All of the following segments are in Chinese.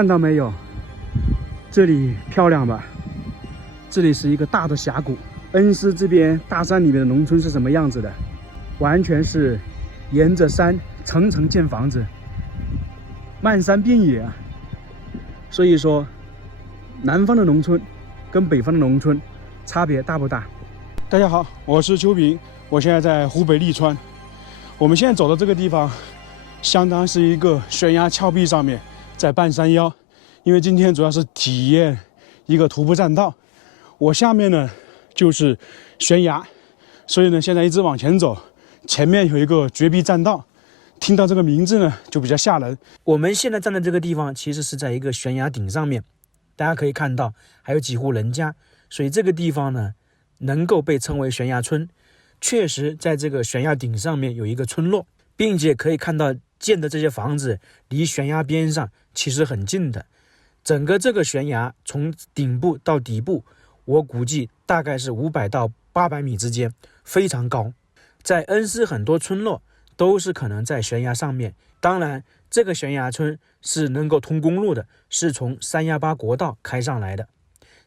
看到没有？这里漂亮吧？这里是一个大的峡谷。恩施这边大山里面的农村是什么样子的？完全是沿着山层层建房子，漫山遍野啊。所以说，南方的农村跟北方的农村差别大不大？大家好，我是邱平，我现在在湖北利川。我们现在走的这个地方，相当是一个悬崖峭壁上面，在半山腰。因为今天主要是体验一个徒步栈道，我下面呢就是悬崖，所以呢现在一直往前走，前面有一个绝壁栈道，听到这个名字呢就比较吓人。我们现在站的这个地方其实是在一个悬崖顶上面，大家可以看到还有几户人家，所以这个地方呢能够被称为悬崖村。确实在这个悬崖顶上面有一个村落，并且可以看到建的这些房子离悬崖边上其实很近的。整个这个悬崖从顶部到底部，我估计大概是500到800米之间，非常高。在恩施很多村落都是可能在悬崖上面，当然这个悬崖村是能够通公路的，是从318国道开上来的。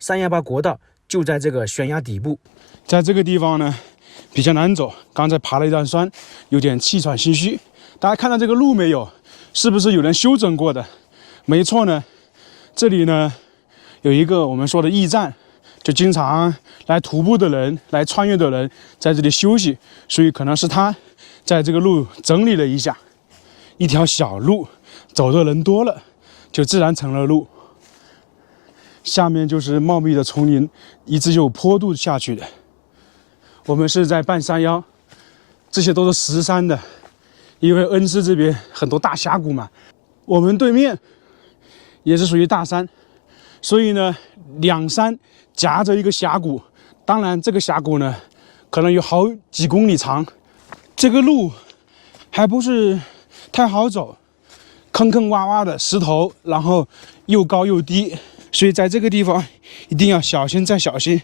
318国道就在这个悬崖底部。在这个地方呢比较难走，刚才爬了一段山，有点气喘吁吁。大家看到这个路没有？是不是有人修整过的？没错呢，这里呢有一个我们说的驿站，就经常来徒步的人、来穿越的人在这里休息，所以可能是他在这个路整理了一下，一条小路，走的人多了，就自然成了路。下面就是茂密的丛林，一直有坡度下去的。我们是在半山腰，这些都是石山的，因为恩施这边很多大峡谷嘛。我们对面也是属于大山，所以呢，两山夹着一个峡谷。当然，这个峡谷呢，可能有好几公里长。这个路还不是太好走，坑坑洼洼的石头，然后又高又低，所以在这个地方一定要小心再小心。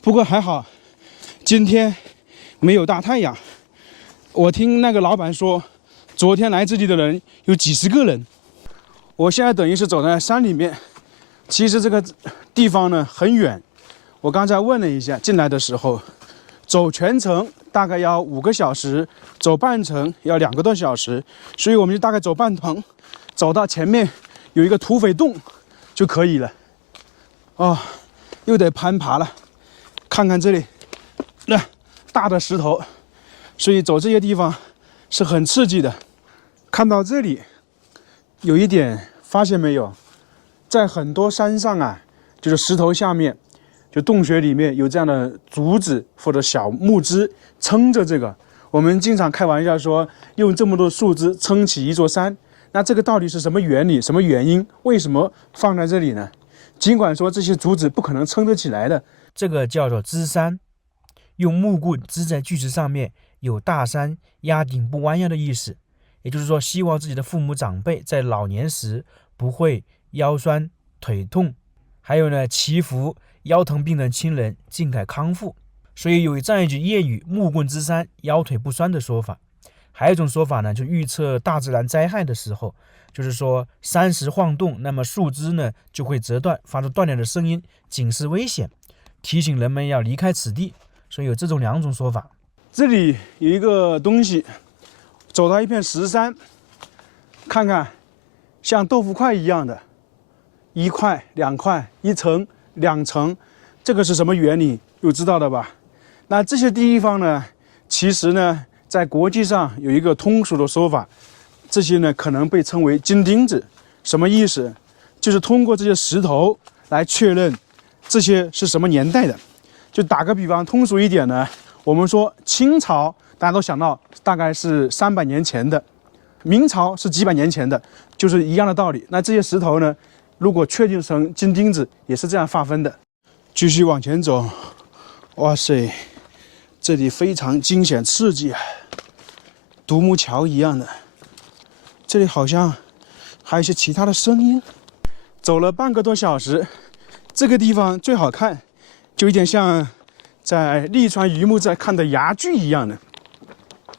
不过还好，今天没有大太阳。我听那个老板说，昨天来这里的人有几十个人。我现在等于是走在山里面，其实这个地方呢很远。我刚才问了一下，进来的时候，走全程大概要5个小时，走半程要2个多小时，所以我们就大概走半程，走到前面有一个土匪洞就可以了。哦，又得攀爬了，看看这里，那大的石头，所以走这些地方是很刺激的。看到这里，有一点发现没有？在很多山上啊，就是石头下面，就洞穴里面有这样的竹子或者小木枝撑着这个。我们经常开玩笑说，用这么多树枝撑起一座山，那这个到底是什么原理、什么原因？为什么放在这里呢？尽管说这些竹子不可能撑得起来的，这个叫做支山，用木棍支在巨石上面，有大山压顶不弯腰的意思。也就是说，希望自己的父母长辈在老年时不会腰酸腿痛，还有呢，祈福腰疼病的亲人尽快康复。所以有这样一句谚语：木棍支山，腰腿不酸的说法。还有一种说法呢，就预测大自然灾害的时候，就是说山石晃动，那么树枝呢就会折断，发出断裂的声音，警示危险，提醒人们要离开此地。所以有这种2种说法。这里有一个东西，走到一片石山，看看像豆腐块一样的，1块、2块、1层、2层，这个是什么原理？有知道的吧？那这些地方呢，其实呢在国际上有一个通俗的说法，这些呢可能被称为金钉子。什么意思？就是通过这些石头来确认这些是什么年代的。就打个比方，通俗一点呢，我们说清朝大家都想到大概是300年前的，明朝是几百年前的，就是一样的道理。那这些石头呢，如果确定成金钉子，也是这样划分的。继续往前走，哇塞，这里非常惊险刺激啊，独木桥一样的。这里好像还有一些其他的声音。走了半个多小时，这个地方最好看，就有点像在利川榆木寨看的崖剧一样的。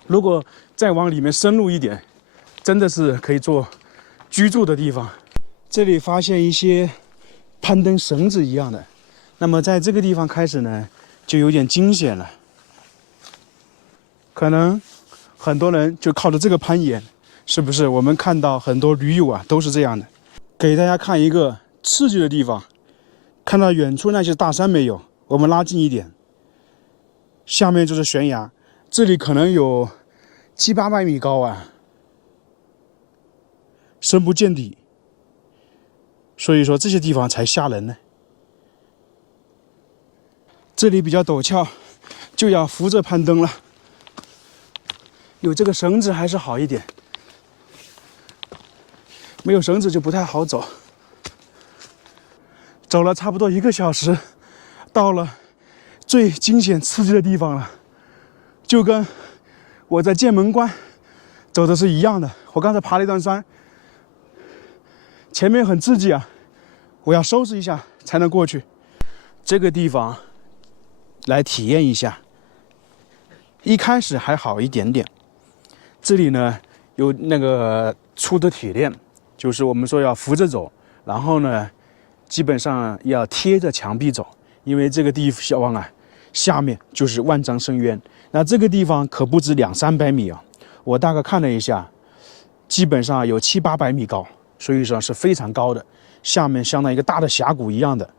如果再往里面深入一点，真的是可以做居住的地方。这里发现一些攀登绳子一样的，那么在这个地方开始呢，就有点惊险了。可能很多人就靠着这个攀岩，是不是？我们看到很多驴友啊都是这样的。给大家看一个刺激的地方，看到远处那些大山没有？我们拉近一点，下面就是悬崖，这里可能有700-800米高啊，深不见底。所以说这些地方才吓人呢。这里比较陡峭，就要扶着攀登了。有这个绳子还是好一点，没有绳子就不太好走。走了差不多1个小时，到了最惊险刺激的地方了，就跟我在剑门关走的是一样的。我刚才爬了一段山，前面很刺激啊，我要收拾一下才能过去。这个地方来体验一下，一开始还好一点点。这里呢有那个粗的铁链，就是我们说要扶着走，然后呢基本上要贴着墙壁走，因为这个地方啊下面就是万丈深渊。那这个地方可不止200-300米啊，我大概看了一下，基本上有700-800米高，所以说是非常高的，下面相当于一个大的峡谷一样的。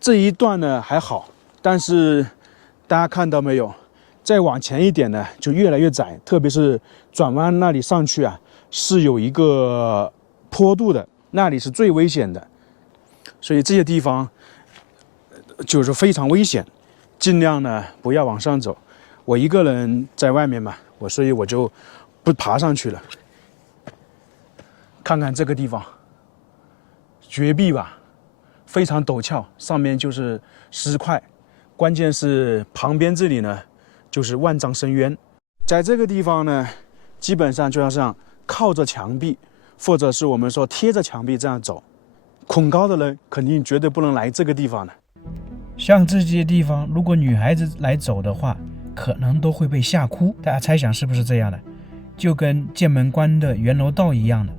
这一段呢还好，但是大家看到没有，再往前一点呢就越来越窄，特别是转弯那里上去啊是有一个坡度的，那里是最危险的。所以这些地方就是非常危险，尽量呢不要往上走。我一个人在外面嘛，所以我就不爬上去了。看看这个地方，绝壁吧，非常陡峭，上面就是石块，关键是旁边这里呢就是万丈深渊。在这个地方呢，基本上就要这样靠着墙壁，或者是我们说贴着墙壁这样走。恐高的人肯定绝对不能来这个地方的。像这些地方，如果女孩子来走的话，可能都会被吓哭。大家猜想是不是这样的？就跟剑门关的圆楼道一样的。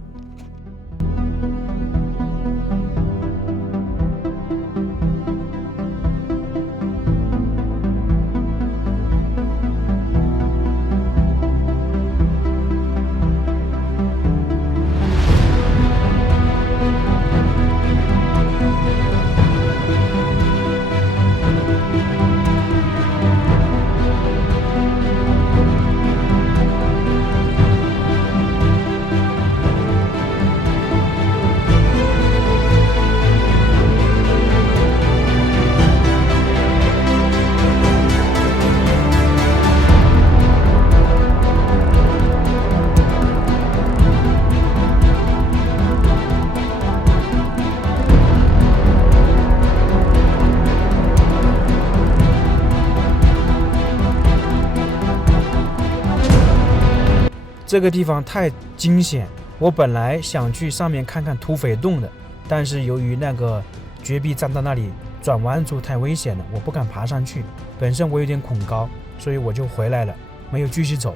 这个地方太惊险，我本来想去上面看看土匪洞的，但是由于那个绝壁站到那里，转弯处太危险了，我不敢爬上去。本身我有点恐高，所以我就回来了，没有继续走。